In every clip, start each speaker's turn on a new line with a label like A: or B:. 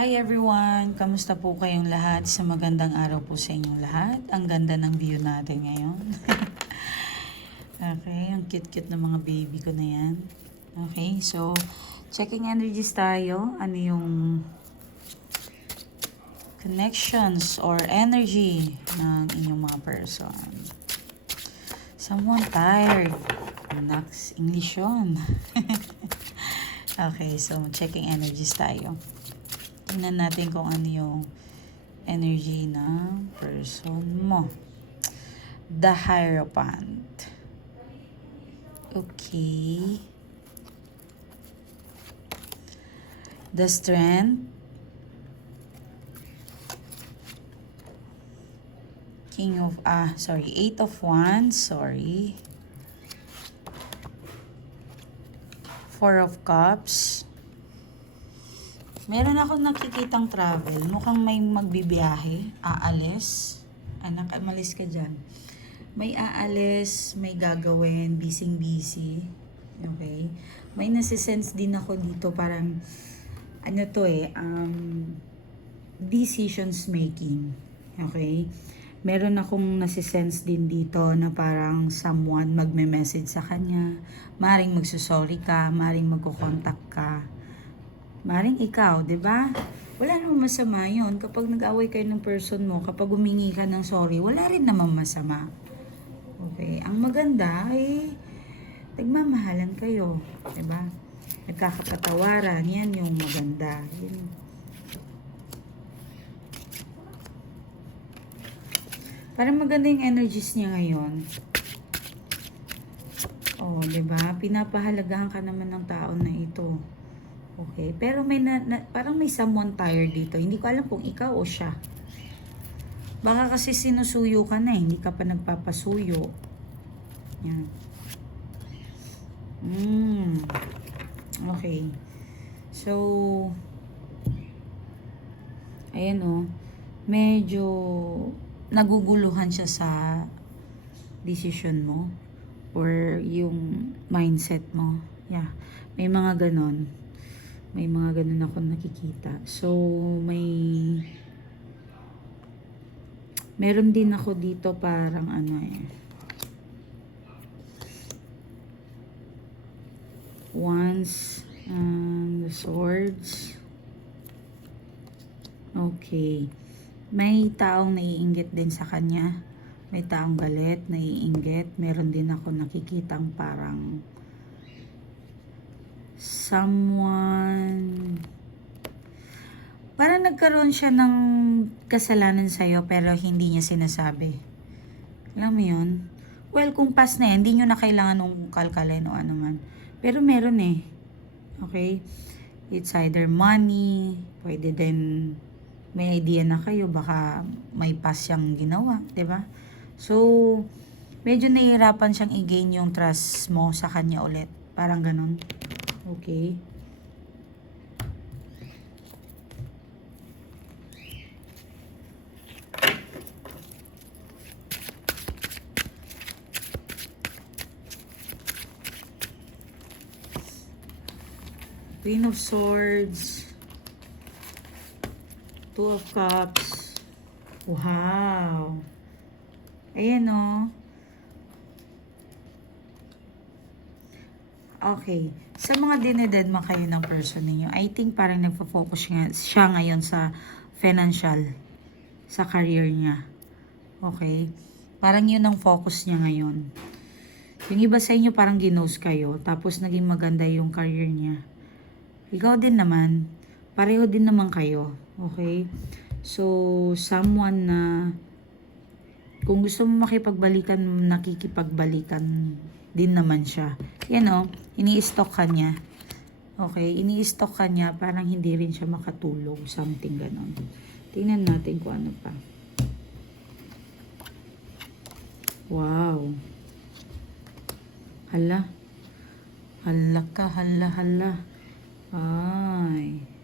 A: Hi everyone! Kamusta po kayong lahat? Sa magandang araw po sa inyong lahat. Ang ganda ng view natin ngayon. okay, ang cute-cute ng mga baby ko na yan. Okay, so checking energies tayo. Ano yung connections or energy ng inyong mga person. Someone tired. Nax, English yun. okay, so checking energies tayo. Tingnan natin kung ano yung energy ng person mo. The Hierophant. Okay. The Strength. King of, ah, sorry, Eight of Wands, sorry. Four of Cups. Meron ako nakikitang travel. Mukhang may magbibiyahe. Aalis. Anak, amalis ka dyan. May aalis, may gagawin, busy-busy. Okay? May nasisense din ako dito parang, ano to eh, um, decisions making. Okay? Meron akong nasisense din dito na parang someone magme-message sa kanya. Maring magsusorry ka, maring magkukontak ka. Maring ikaw, 'di ba? Wala namang masama 'yon kapag nag-away kayo ng person mo, kapag humingi ka ng sorry, wala rin namang masama. Okay, ang maganda ay nagmamahalan kayo, 'di ba? Nagkakapatawaran, 'yan yung maganda. Yun. Parang maganda yung energies niya ngayon. Oh, 'di ba? Pinapahalagahan ka naman ng tao na ito. Okay, pero may na, na- parang may someone tired dito. Hindi ko alam kung ikaw o siya. Baka kasi sinusuyo ka na, eh, hindi ka pa nagpapasuyo. Yan. Mm. Okay. So, ayan o. medyo naguguluhan siya sa decision mo or yung mindset mo. Yeah. May mga ganon. May mga ganun ako nakikita. So, may... Meron din ako dito parang ano eh. Once, um, the swords. Okay. May taong naiinggit din sa kanya. May taong galit, naiinggit. Meron din ako nakikitang parang someone parang nagkaroon siya ng kasalanan sa'yo pero hindi niya sinasabi. Alam mo yun? Well, kung pas na hindi nyo na kailangan ng kalkalin o ano man. Pero meron eh. Okay? It's either money, pwede din may idea na kayo, baka may pas siyang ginawa, ba? So, medyo nahihirapan siyang i-gain yung trust mo sa kanya ulit. Parang ganun. Okay. Queen of Swords. Two of Cups. Wow. Ayan o. Okay. Sa mga dinededma kayo ng person ninyo, I think parang nagpo-focus nga, siya ngayon sa financial, sa career niya. Okay? Parang yun ang focus niya ngayon. Yung iba sa inyo parang ginos kayo, tapos naging maganda yung career niya. Ikaw din naman, pareho din naman kayo. Okay? So, someone na kung gusto mo makipagbalikan, nakikipagbalikan din naman siya. Yan o, ini-stock ka niya. Okay, ini-stock ka niya, parang hindi rin siya makatulog. Something ganon. Tingnan natin kung ano pa. Wow. Hala. Hala ka, hala, hala. Ay.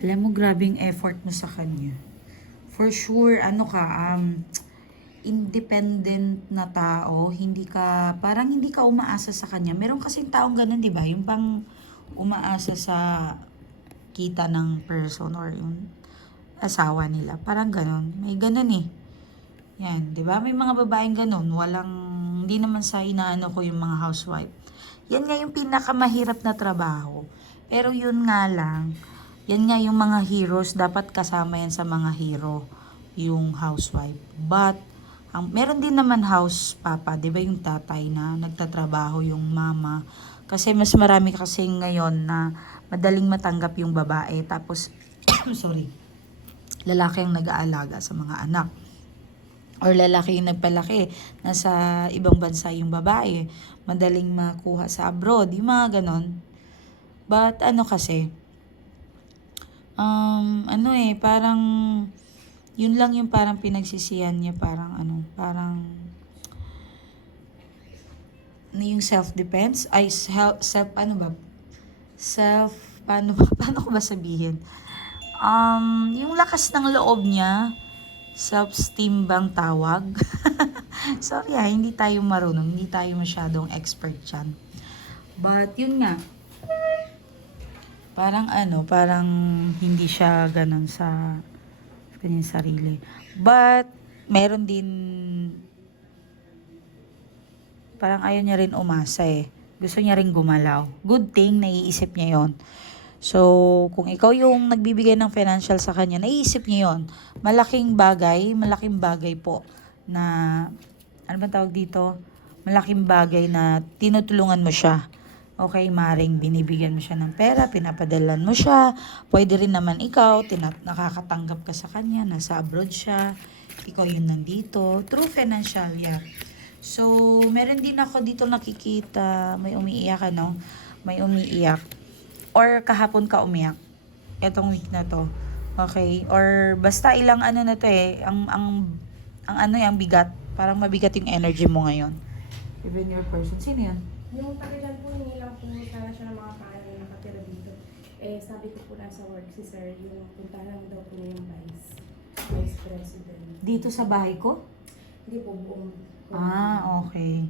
A: Alam mo, grabing effort mo sa kanya. For sure, ano ka, um, independent na tao, hindi ka, parang hindi ka umaasa sa kanya. Meron kasing taong ganun, di ba? Yung pang umaasa sa kita ng person or yung asawa nila. Parang ganun. May ganun eh. Yan, di ba? May mga babaeng ganun. Walang, hindi naman sa inaano ko yung mga housewife. Yan nga yung pinakamahirap na trabaho. Pero yun nga lang, yan nga yung mga heroes, dapat kasama yan sa mga hero, yung housewife. But, ang, meron din naman house papa, di ba yung tatay na nagtatrabaho yung mama. Kasi mas marami kasi ngayon na madaling matanggap yung babae. Tapos, sorry, lalaki ang nag-aalaga sa mga anak. Or lalaki yung nagpalaki, nasa ibang bansa yung babae. Madaling makuha sa abroad, yung mga ganon. But ano kasi, um, ano eh, parang, yun lang yung parang pinagsisiyan niya, parang ano, parang, yung self-defense, ay self, ano ba, self, paano ba, paano ko ba sabihin? Um, yung lakas ng loob niya, self-esteem bang tawag? Sorry ah, hindi tayo marunong, hindi tayo masyadong expert dyan. But yun nga, parang ano, parang hindi siya ganun sa kanyang sarili. But, meron din, parang ayaw niya rin umasa eh. Gusto niya rin gumalaw. Good thing, naiisip niya yon So, kung ikaw yung nagbibigay ng financial sa kanya, naiisip niya yon Malaking bagay, malaking bagay po na, ano ba tawag dito? Malaking bagay na tinutulungan mo siya. Okay, maring binibigyan mo siya ng pera, pinapadalan mo siya. Pwede rin naman ikaw, tina- nakakatanggap ka sa kanya, nasa abroad siya. Ikaw yung nandito. True financial, yeah. So, meron din ako dito nakikita, may umiiyak ano, may umiiyak. Or kahapon ka umiyak. Etong week na to. Okay? Or basta ilang ano na to eh, ang, ang, ang ano yung bigat. Parang mabigat yung energy mo ngayon. Even your person. Sino yan?
B: Yung tagilan po, hindi lang po sana siya ng mga kaano na nakatira dito. Eh, sabi ko po nasa work si sir, yung puntahan lang daw po niya yung vice, vice president.
A: Dito sa bahay ko?
B: Hindi po buong.
A: Ah, okay.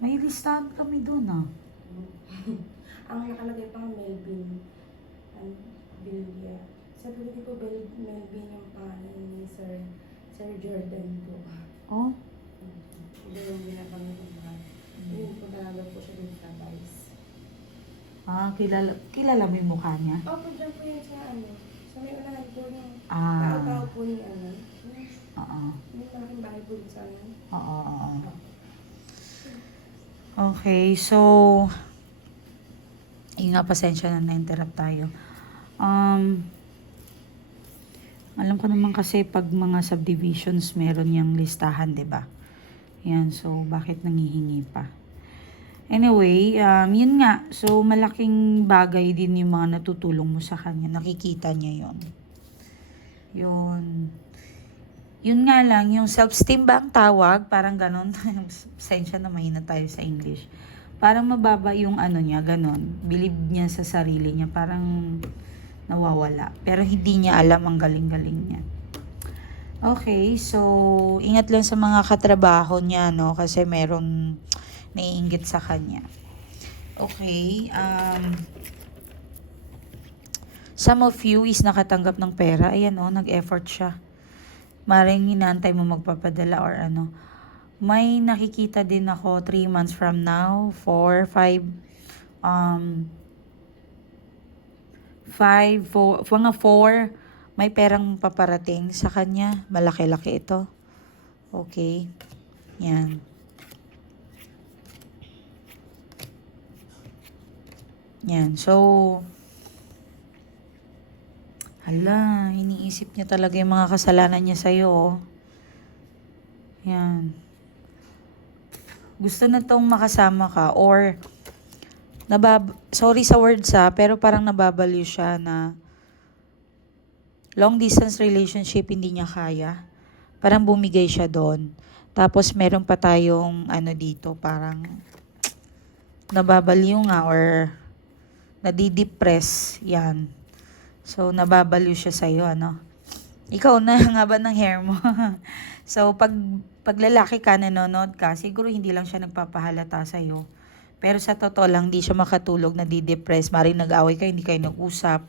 A: May listahan kami doon ah.
B: Ang nakalagay pang Melvin. Ang Bilya. Sabi ko, di po Bel- Melvin yung pangalan ni Sir, Sir Jordan po.
A: Oh,
B: Hindi yung ginagamit ng Hindi po talaga po siya sa vice.
A: ah, kilala, kilala mo yung mukha niya?
B: Opo, dyan po yun sa ano. Sa may unahan po yung
A: Ah,
B: tao-tao po ni ano.
A: Oo.
B: May malaking bahay po dun sa ano.
A: Oo, oo. Okay, so, yun nga, pasensya na na-interrupt tayo. Um, alam ko naman kasi pag mga subdivisions, meron yung listahan, 'di ba? Yan, so bakit nangihingi pa? Anyway, um, yun nga. So, malaking bagay din yung mga natutulong mo sa kanya. Nakikita niya yon Yun. Yun nga lang, yung self-esteem ba ang tawag? Parang ganon. Pasensya na mahina tayo sa English. Parang mababa yung ano niya, ganon. Believe niya sa sarili niya. Parang nawawala. Pero hindi niya alam ang galing-galing niya. Okay, so ingat lang sa mga katrabaho niya, no? Kasi meron naiingit sa kanya. Okay, um, some of you is nakatanggap ng pera. Ayan, oh, nag-effort siya. Maring inaantay mo magpapadala or ano. May nakikita din ako 3 months from now, 4, 5, um, 5, 4, mga 4, may perang paparating sa kanya. Malaki-laki ito. Okay. Yan. Yan. So, hala, iniisip niya talaga yung mga kasalanan niya sa'yo, oh. Yan. Gusto na tong makasama ka or nabab sorry sa words ha, pero parang nababaliw siya na long distance relationship hindi niya kaya. Parang bumigay siya doon. Tapos meron pa tayong ano dito, parang nababaliw nga or nadidepress yan. So, nababaliw siya sa'yo, ano. Ikaw na nga ba ng hair mo? so, pag, pag lalaki ka, nanonood ka, siguro hindi lang siya nagpapahalata sa'yo. Pero sa totoo lang, hindi siya makatulog, nadidepress. Maring nag-away kayo, hindi kayo nag-usap.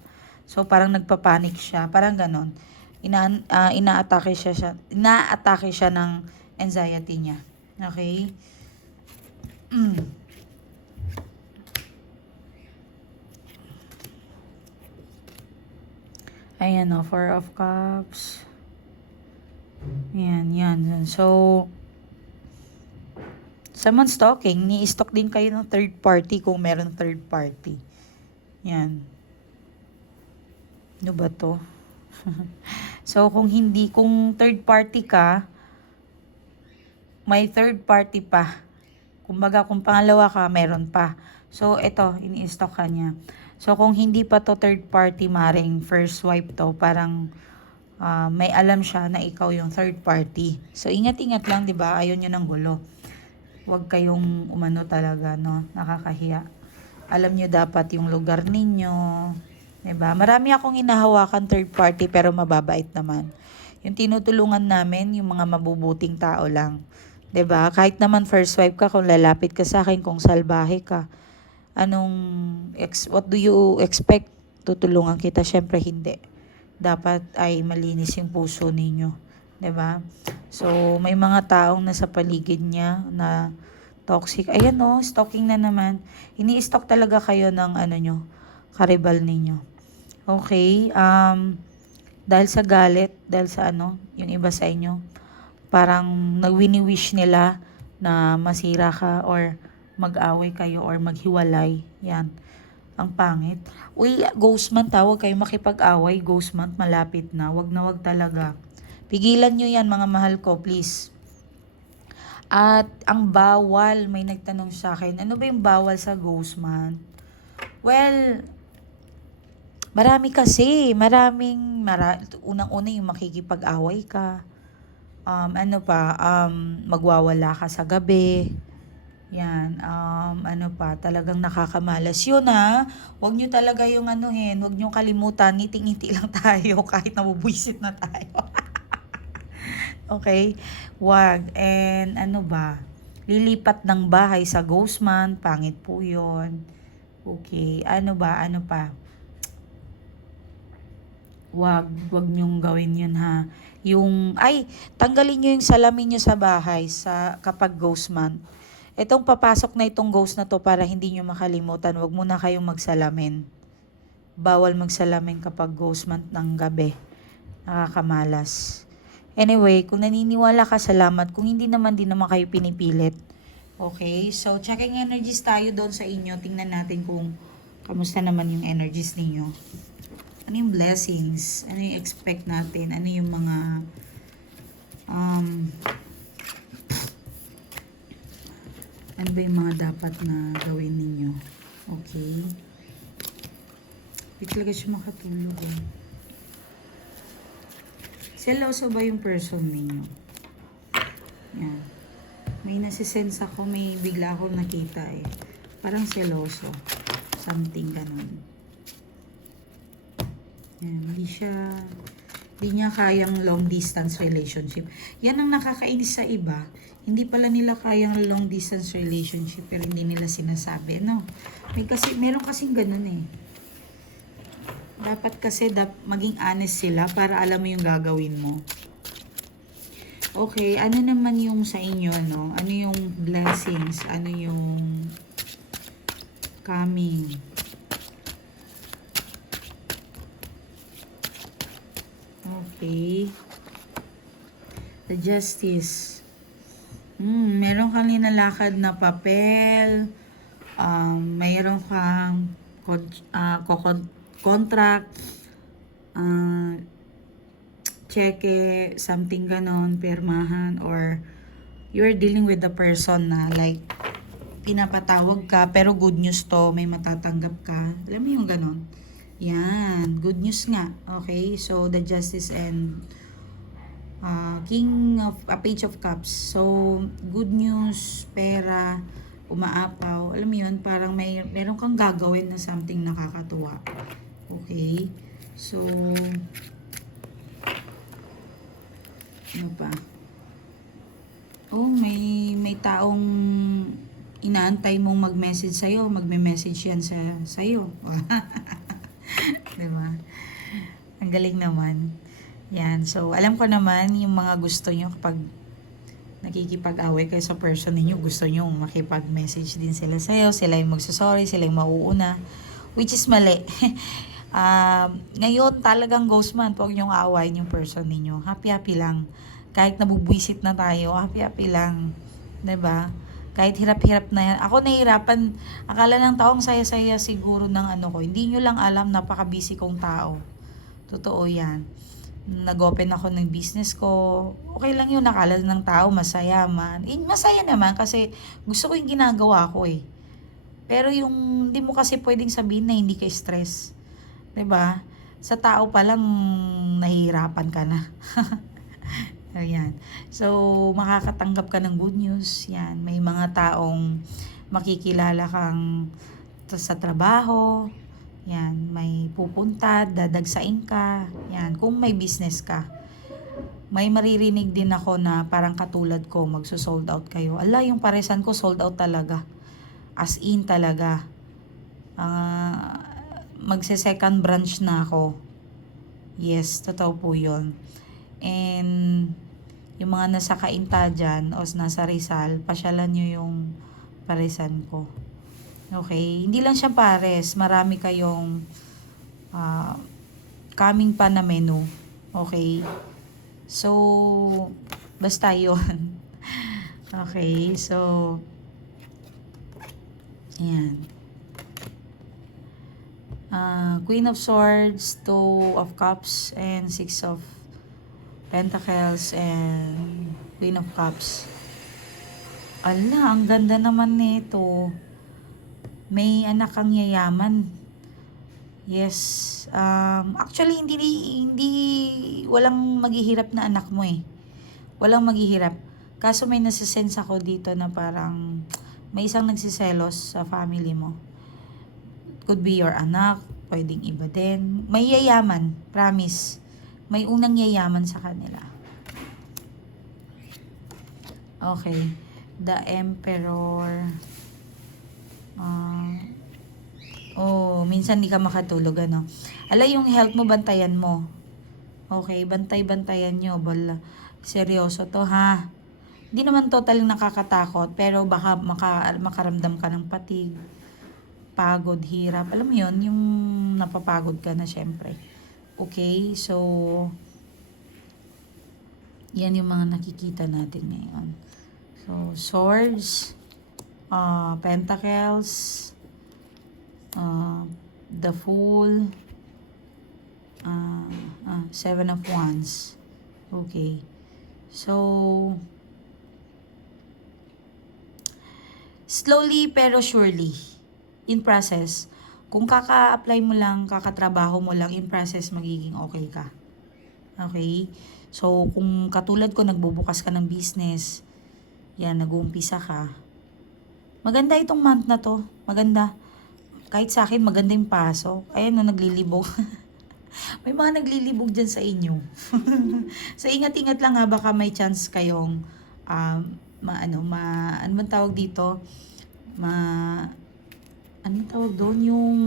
A: So, parang nagpapanik siya. Parang ganon. Ina, ah, ina-atake siya, siya, ina-atake siya ng anxiety niya. Okay? Mm. Ayan o, Four of Cups. Yan, yan. So, someone stalking, ni-stalk din kayo ng third party kung meron third party. Yan. Ano ba to? so, kung hindi, kung third party ka, may third party pa. Kumbaga, kung pangalawa ka, meron pa. So, ito, ini-stalk ka niya. So, kung hindi pa to third party, maring first swipe to, parang ah, may alam siya na ikaw yung third party. So, ingat-ingat lang, di ba? Ayaw nyo ng gulo. Huwag kayong umano talaga, no? Nakakahiya. Alam nyo dapat yung lugar ninyo. Di ba? Marami akong inahawakan third party, pero mababait naman. Yung tinutulungan namin, yung mga mabubuting tao lang. 'Di ba? Kahit naman first wife ka, kung lalapit ka sa akin, kung salbahe ka, anong, ex, what do you expect? Tutulungan kita? Syempre hindi. Dapat ay malinis yung puso ninyo. 'Di ba? So, may mga taong nasa paligid niya na toxic. Ayan oh, stalking na naman. Ini-stalk talaga kayo ng ano nyo, karibal ninyo. Okay, um, dahil sa galit, dahil sa ano, yung iba sa inyo, parang nagwini-wish nila na masira ka or mag-away kayo or maghiwalay. Yan. Ang pangit. Uy, ghost month ha. Huwag kayo makipag-away. Ghost month, malapit na. Wag na wag talaga. Pigilan nyo yan, mga mahal ko, please. At ang bawal, may nagtanong sa akin, ano ba yung bawal sa ghost month? Well, marami kasi. Maraming, mara, unang-una yung makikipag-away ka um, ano pa, um, magwawala ka sa gabi. Yan, um, ano pa, talagang nakakamalas. Yun ha, huwag nyo talaga yung anuhin, huwag nyo kalimutan, ngiting-ngiti lang tayo kahit nabubwisit na tayo. okay? Wag. And ano ba, lilipat ng bahay sa ghost month, pangit po yun. Okay, ano ba, ano pa? Wag, wag niyong gawin yun ha. Yung, ay, tanggalin niyo yung salamin niyo sa bahay sa kapag ghost month. Itong papasok na itong ghost na to para hindi niyo makalimutan, wag muna kayong magsalamin. Bawal magsalamin kapag ghost month ng gabi. Nakakamalas. Anyway, kung naniniwala ka, salamat. Kung hindi naman, di naman kayo pinipilit. Okay, so checking energies tayo doon sa inyo. Tingnan natin kung kamusta naman yung energies ninyo ano yung blessings, ano yung expect natin, ano yung mga um, ano ba yung mga dapat na gawin ninyo. Okay. Wait talaga siya makatulog. Eh. Seloso ba yung person ninyo? Yan. May nasisense ako, may bigla akong nakita eh. Parang seloso. Something ganun. Yan, hindi siya, hindi niya kayang long distance relationship. Yan ang nakakainis sa iba. Hindi pala nila kayang long distance relationship pero hindi nila sinasabi, no? May kasi, meron kasing ganun eh. Dapat kasi dap, maging honest sila para alam mo yung gagawin mo. Okay, ano naman yung sa inyo, no? Ano yung blessings? Ano yung coming? Okay. The justice. Hmm, meron kang linalakad na papel. Um, mayroon kang kokon- contract. Uh, cheque, something ganon, permahan, or you're dealing with the person na like, pinapatawag ka, pero good news to, may matatanggap ka. Alam mo yung ganon? Yan, good news nga. Okay, so the justice and uh, king of a page of cups. So good news, pera, umaapaw. Alam mo yun, parang may meron kang gagawin na something nakakatuwa. Okay? So Ano pa? Oh, may may taong inaantay mong mag-message sa'yo, magme-message yan sa sa'yo. Di ba? Ang galing naman. Yan. So, alam ko naman yung mga gusto nyo kapag nakikipag-away kayo sa person ninyo, gusto nyo makipag-message din sila sa'yo, sila yung magsasorry, sila yung mauuna, which is mali. Um, ngayon, talagang ghost man, huwag niyong aawayin yung person ninyo. Happy-happy lang. Kahit nabubwisit na tayo, happy-happy lang. ba? Kahit hirap-hirap na yan. Ako nahihirapan, akala ng taong saya-saya siguro ng ano ko. Hindi nyo lang alam, napaka-busy kong tao. Totoo yan. Nag-open ako ng business ko. Okay lang yun, nakala ng tao, masaya man. Eh, masaya naman kasi gusto ko yung ginagawa ko eh. Pero yung, hindi mo kasi pwedeng sabihin na hindi ka stress. 'Di ba? Sa tao pa lang, nahihirapan ka na. Ayan. So, makakatanggap ka ng good news. Yan. May mga taong makikilala kang sa trabaho. Yan. May pupunta, dadagsain ka. Yan. Kung may business ka. May maririnig din ako na parang katulad ko, magso-sold out kayo. Ala, yung paresan ko sold out talaga. As in talaga. Ah, magse-second branch na ako. Yes, totoo po yun. And yung mga nasa Kainta dyan o nasa Rizal, pasyalan nyo yung paresan ko. Okay? Hindi lang siya pares. Marami kayong ah, coming pa na menu. Okay? So, basta yun. okay? So, ayan. Ah, Queen of Swords, Two of Cups, and Six of Pentacles, and Queen of Cups. Ala, ang ganda naman nito. May anak kang yayaman. Yes. Um, actually, hindi, hindi, walang maghihirap na anak mo eh. Walang maghihirap. Kaso may nasisense ako dito na parang may isang nagsiselos sa family mo could be your anak, pwedeng iba din. May yayaman, promise. May unang yayaman sa kanila. Okay. The Emperor. Ah. oh, minsan di ka makatulog, ano. Ala, yung health mo, bantayan mo. Okay, bantay-bantayan nyo. Bala, seryoso to, ha? Hindi naman totaling nakakatakot, pero baka maka, makaramdam ka ng patig pagod, hirap. Alam mo yon yung napapagod ka na syempre. Okay, so yan yung mga nakikita natin ngayon. So, swords, uh, pentacles, uh, the fool, uh, uh, seven of wands. Okay. So, slowly pero surely in process, kung kaka-apply mo lang, kakatrabaho mo lang, in process, magiging okay ka. Okay? So, kung katulad ko, nagbubukas ka ng business, yan, nag-uumpisa ka, maganda itong month na to. Maganda. Kahit sa akin, maganda yung pasok. Ayan, no, naglilibog. may mga naglilibog dyan sa inyo. so, ingat-ingat lang ha, baka may chance kayong, um, ma, ano, ma, ano man tawag dito, ma, ano tawag doon? Yung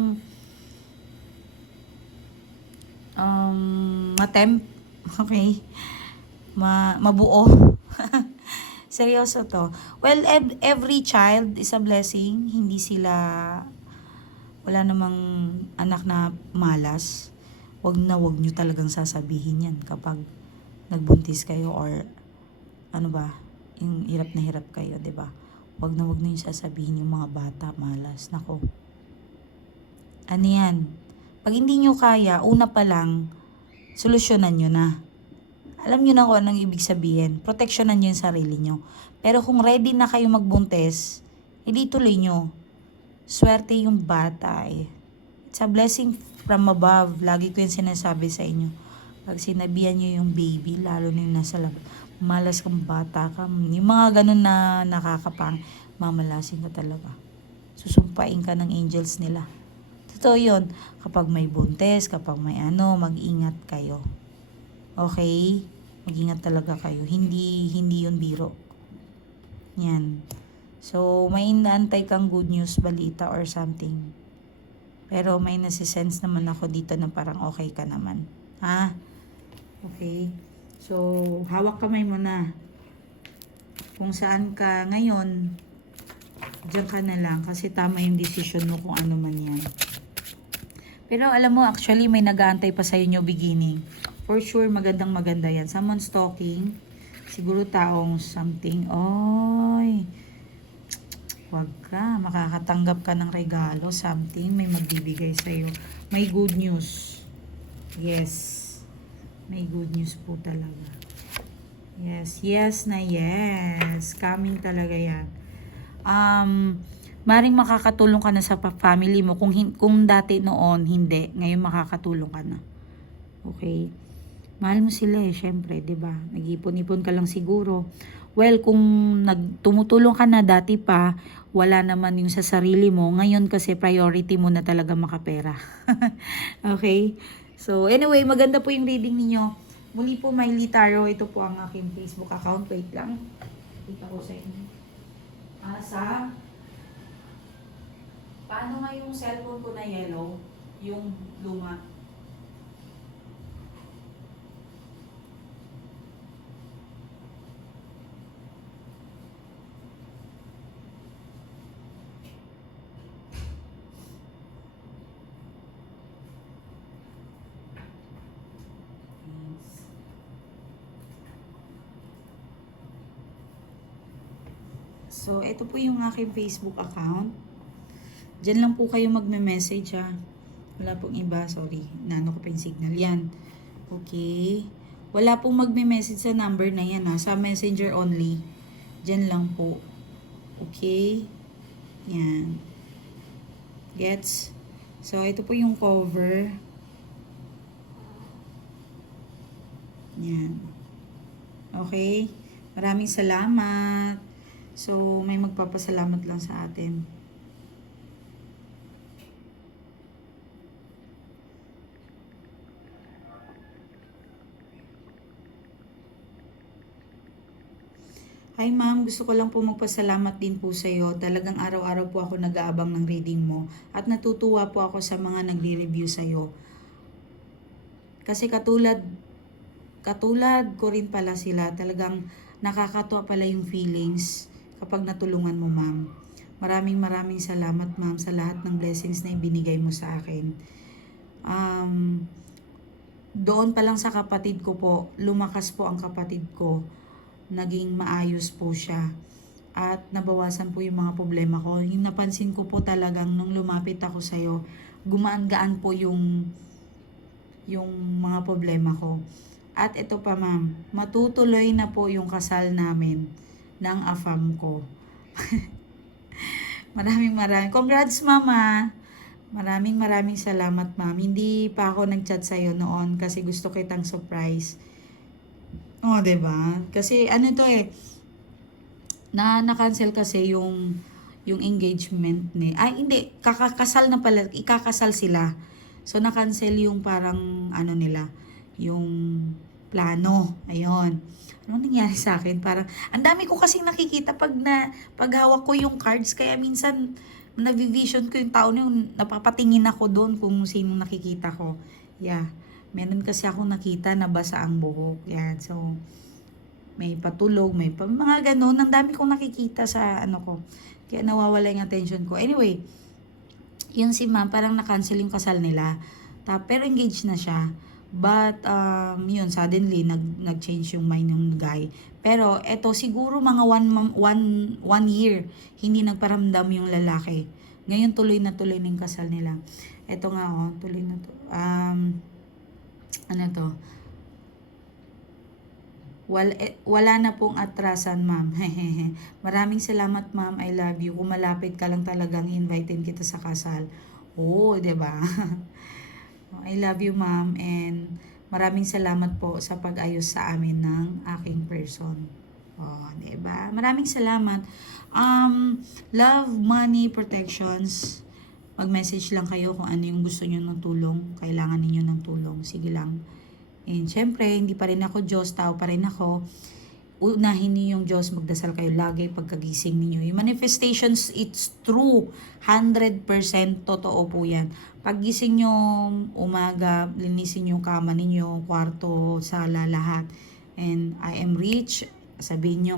A: um, matemp okay. Ma, mabuo. Seryoso to. Well ev- every child is a blessing. Hindi sila wala namang anak na malas. Wag na wag nyo talagang sasabihin yan kapag nagbuntis kayo or ano ba yung hirap na hirap kayo 'di ba Wag na wag na yung sasabihin yung mga bata, malas. Nako. Ano yan? Pag hindi nyo kaya, una pa lang, solusyonan nyo na. Alam nyo na kung anong ibig sabihin. Proteksyonan nyo yung sarili nyo. Pero kung ready na kayo magbuntes, hindi tuloy nyo. Swerte yung bata eh. It's a blessing from above. Lagi ko yung sinasabi sa inyo. Pag sinabihan nyo yung baby, lalo na yung nasa labas, malas kang bata ka. Yung mga ganun na nakakapang, mamalasin ka talaga. Susumpain ka ng angels nila. Totoo yun. Kapag may buntes, kapag may ano, mag-ingat kayo. Okay? Mag-ingat talaga kayo. Hindi, hindi yun biro. Yan. So, may inaantay kang good news, balita, or something. Pero may nasisense naman ako dito na parang okay ka naman. Ha? Okay? So, hawak kamay mo na. Kung saan ka ngayon, diyan ka na lang kasi tama yung decision mo kung ano man yan. Pero alam mo, actually may nag-aantay pa sa'yo nyo beginning. For sure, magandang maganda yan. Someone stalking, siguro taong something. Oy, wag ka. Makakatanggap ka ng regalo, something. May magbibigay sa'yo. May good news. Yes. May good news po talaga. Yes, yes na yes. Coming talaga yan. Um, maring makakatulong ka na sa family mo. Kung, kung dati noon, hindi. Ngayon makakatulong ka na. Okay? Mahal mo sila eh, syempre, 'di ba? Nag-ipon-ipon ka lang siguro. Well, kung nagtumutulong ka na dati pa, wala naman yung sa sarili mo. Ngayon kasi priority mo na talaga makapera. okay? So, anyway, maganda po yung reading ninyo. Muli po, Miley Taro. Ito po ang aking Facebook account. Wait lang. Kita ko sa inyo. Ah, sa... Paano nga yung cellphone ko na yellow? Yung luma. Yes. So, ito po yung aking Facebook account. Diyan lang po kayo magme-message ha. Wala pong iba, sorry. Nano ko pa yung signal. Yan. Okay. Wala pong magme-message sa number na yan ha. Sa messenger only. Diyan lang po. Okay. Yan. Gets? So, ito po yung cover. Yan. Okay? Maraming salamat. So, may magpapasalamat lang sa atin. Hi ma'am, gusto ko lang po magpasalamat din po sa iyo. Talagang araw-araw po ako nag-aabang ng reading mo at natutuwa po ako sa mga nagre-review sa iyo. Kasi katulad katulad ko rin pala sila, talagang nakakatuwa pala yung feelings kapag natulungan mo ma'am. Maraming maraming salamat ma'am sa lahat ng blessings na ibinigay mo sa akin. Um, doon pa lang sa kapatid ko po, lumakas po ang kapatid ko. Naging maayos po siya. At nabawasan po yung mga problema ko. Yung napansin ko po talagang nung lumapit ako sa'yo, gumaan-gaan po yung yung mga problema ko. At ito pa ma'am, matutuloy na po yung kasal namin ng afam ko. maraming maraming. Congrats mama! Maraming maraming salamat ma'am. Hindi pa ako nag-chat sa'yo noon kasi gusto kitang surprise. Oh, 'di ba? Kasi ano to eh na na-cancel kasi yung yung engagement ni. Ay hindi, kakakasal na pala, ikakasal sila. So na-cancel yung parang ano nila, yung plano. Ayun. Ano nangyari sa akin? Parang ang dami ko kasi nakikita pag na paghawak ko yung cards kaya minsan navivision ko yung tao yung napapatingin ako doon kung sino nakikita ko. Yeah. Meron kasi ako nakita na basa ang buhok. Yan. So, may patulog, may pa, mga ganun. Ang dami kong nakikita sa ano ko. Kaya nawawala yung attention ko. Anyway, yun si ma'am, parang na-cancel yung kasal nila. Ta, pero engaged na siya. But, um, yun, suddenly, nag, nag-change yung mind ng guy. Pero, eto, siguro mga one, one, one year, hindi nagparamdam yung lalaki. Ngayon, tuloy na tuloy yung kasal nila. Eto nga, oh, tuloy na to. Um, ano to? Wal, eh, wala na pong atrasan, ma'am. Maraming salamat, ma'am. I love you. Kung malapit ka lang talagang invitein kita sa kasal. Oo, 'di ba? I love you, ma'am. And maraming salamat po sa pag-ayos sa amin ng aking person. Oh, 'di ba? Maraming salamat. Um, love, money, protections. Mag-message lang kayo kung ano yung gusto niyo ng tulong. Kailangan niyo ng tulong. Sige lang. And syempre, hindi pa rin ako Diyos, tao pa rin ako. Unahin niyo yung Diyos, magdasal kayo lagi pagkagising ninyo. Yung manifestations, it's true. 100% totoo po yan. Paggising nyo umaga, linisin yung kama ninyo, kwarto, sala, lahat. And I am rich. Sabihin nyo,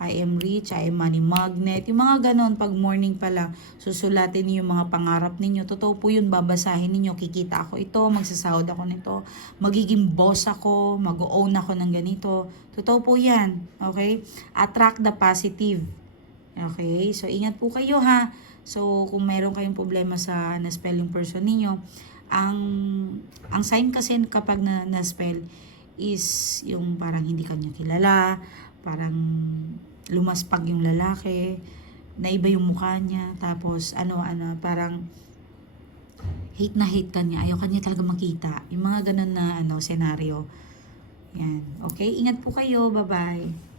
A: I am rich, I am money magnet. Yung mga ganon, pag morning pa lang, susulatin niyo yung mga pangarap ninyo. Totoo po yun, babasahin ninyo, kikita ako ito, magsasahod ako nito, magiging boss ako, mag-own ako ng ganito. Totoo po yan, okay? Attract the positive. Okay? So, ingat po kayo ha. So, kung meron kayong problema sa na-spell yung person ninyo, ang ang sign kasi kapag na, na-spell is yung parang hindi kanya kilala, parang lumaspag yung lalaki, naiba yung mukha niya, tapos ano, ano, parang hate na hate ka niya, ayaw ka niya talaga makita. Yung mga ganun na ano, senaryo. Yan. Okay, ingat po kayo. Bye-bye.